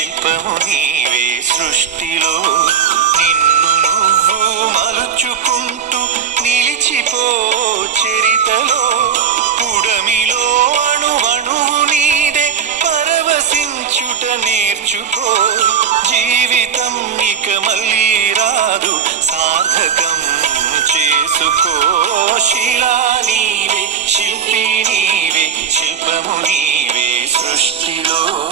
శిల్పము నీవే సృష్టిలో. నిన్ను నువ్వు మలుచుకుంటూ నిలిచిపో చరితలో. పుడమిలో అణు అణువు నీదే పరవశించుట నేర్చుకో. జీవితం ఇక మళ్ళీ రాదు సార్థకం చేసుకో. శిలా నీవే శిల్పి నీవే శిల్పము నీవే సృష్టిలో.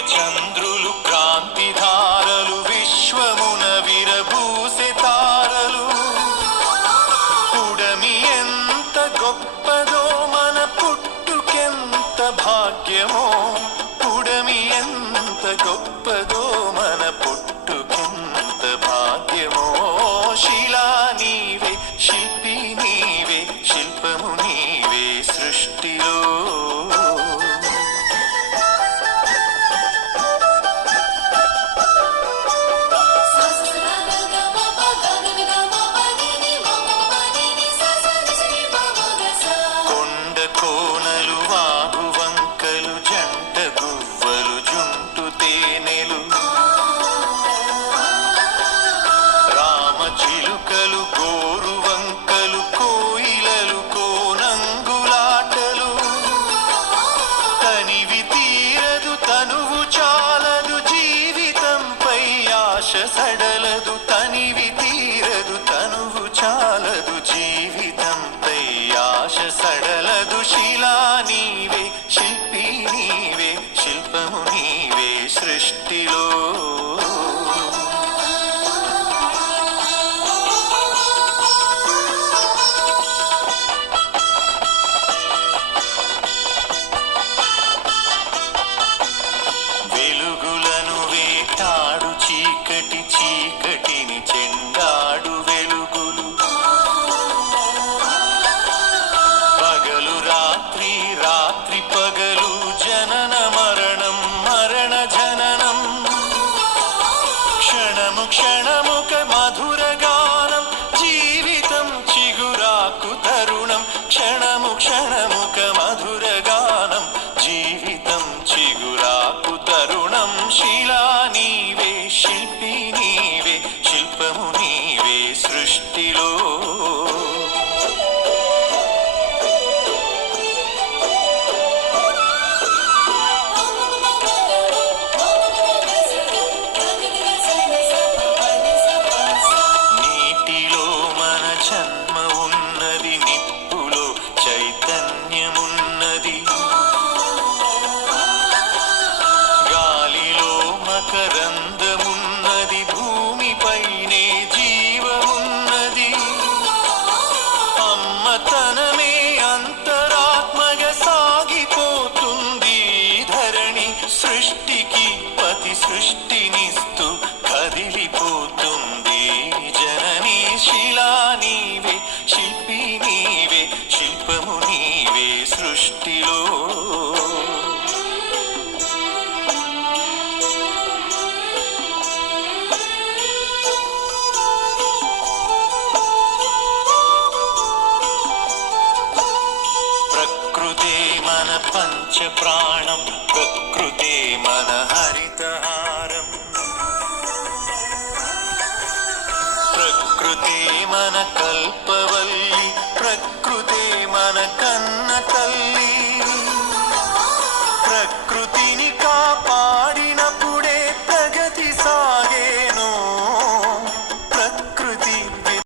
చంద్రులు క్రాంతి ధారలు విశ్వమున విరబూసే తారలు. పుడమి ఎంత గొప్పదో మన పుట్టుకెంత భాగ్యమో. పుడమి ఎంత గొప్పదో cold. సృష్టిలో చీకటి చీకటిని చెండాడు వెలుగులు. పగలు రాత్రి రాత్రి పగలు జనన మూలము నీవే సృష్టిలో. సృష్టికి పతి సృష్టినిస్తూ కదిలిపోతుంది. జనని శిలా నీవే శిల్పి నీవే శిల్పము నీవే సృష్టిలో. पञ्चप्राणं प्रकृते मनहरितहारम् प्रकृते मन कल्पवल्लि प्रकृते मन कन्न तल्ली प्रकृतिनि कापा